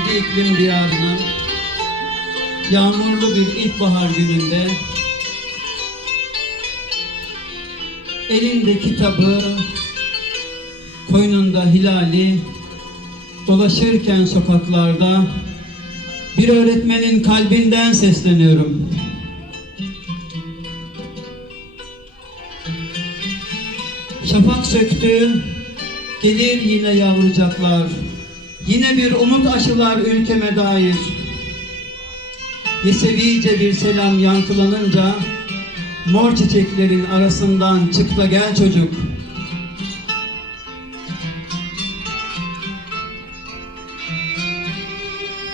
Yedi iklim diyarının yağmurlu bir ilkbahar gününde elinde kitabı, koynunda hilali dolaşırken sokaklarda bir öğretmenin kalbinden sesleniyorum. Şafak söktü, gelir yine yavrucaklar. Yine bir umut aşılar ülkeme dair. Yesevice bir selam yankılanınca mor çiçeklerin arasından çık da gel çocuk.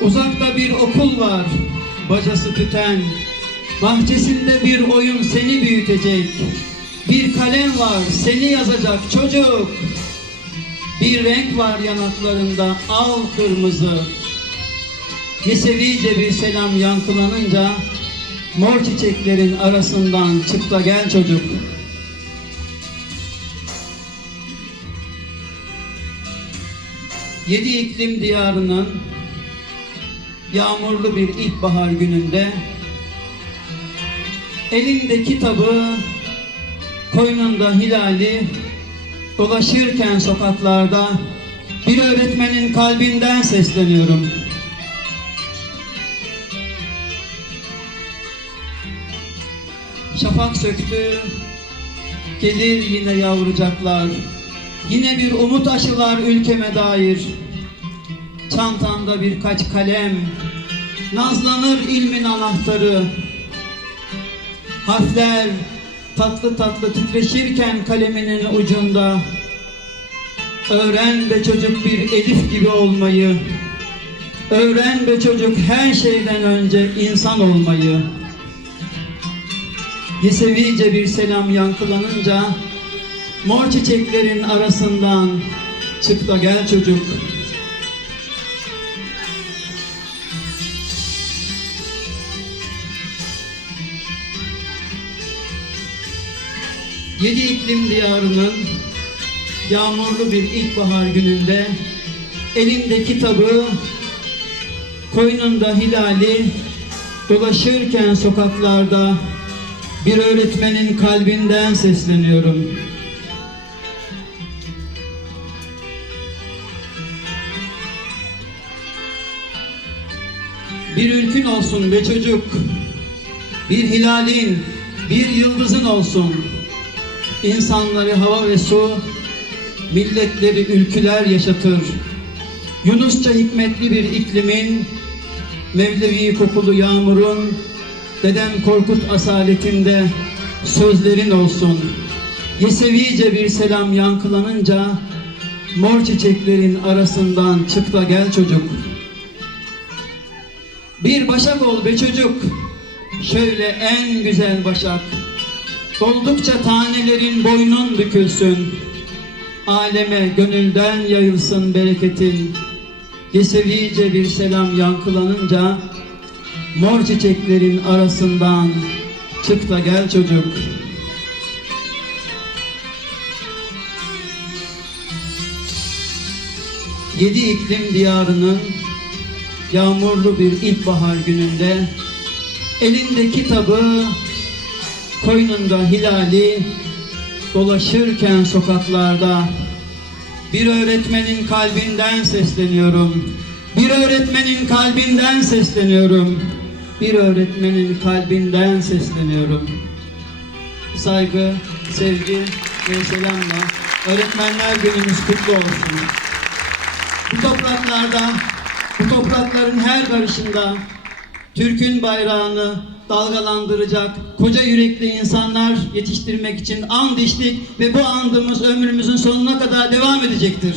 Uzakta bir okul var, bacası tüten. Bahçesinde bir oyun seni büyütecek. Bir kalem var, seni yazacak çocuk. Bir renk var yanaklarında, al kırmızı. Yesevice bir selam yankılanınca, mor çiçeklerin arasından çık gel çocuk. Yedi iklim diyarının yağmurlu bir ilkbahar gününde elinde kitabı, koynunda hilali dolaşırken sokaklarda bir öğretmenin kalbinden sesleniyorum. Şafak söktü, gelir yine yavrucaklar. Yine bir umut aşılar ülkeme dair. Çantanda birkaç kalem, nazlanır ilmin anahtarı. Harfler tatlı tatlı titreşirken kaleminin ucunda. Öğren be çocuk bir elif gibi olmayı. Öğren be çocuk her şeyden önce insan olmayı. Yesevice bir selam yankılanınca mor çiçeklerin arasından çık gel çocuk. Yedi iklim diyarının yağmurlu bir ilkbahar gününde elinde kitabı, koynunda hilali dolaşırken sokaklarda bir öğretmenin kalbinden sesleniyorum. Bir ülkün olsun be çocuk, bir hilalin, bir yıldızın olsun. İnsanları hava ve su, milletleri ülküler yaşatır. Yunusça hikmetli bir iklimin, Mevlevi kokulu yağmurun, Dedem Korkut asaletinde sözlerin olsun. Yesevice bir selam yankılanınca, mor çiçeklerin arasından çık da gel çocuk. Bir başak ol be çocuk, şöyle en güzel başak. Doldukça tanelerin boynun bükülsün. Aleme gönülden yayılsın bereketin. Yesevice bir selam yankılanınca mor çiçeklerin arasından çık da gel çocuk. Yedi iklim diyarının yağmurlu bir ilkbahar gününde elinde kitabı, koynunda hilali dolaşırken sokaklarda bir öğretmenin kalbinden sesleniyorum. Bir öğretmenin kalbinden sesleniyorum. Bir öğretmenin kalbinden sesleniyorum. Saygı, sevgi ve selamla öğretmenler günümüz kutlu olsun. Bu topraklarda, bu toprakların her karışında Türk'ün bayrağını dalgalandıracak koca yürekli insanlar yetiştirmek için and içtik ve bu andımız ömrümüzün sonuna kadar devam edecektir.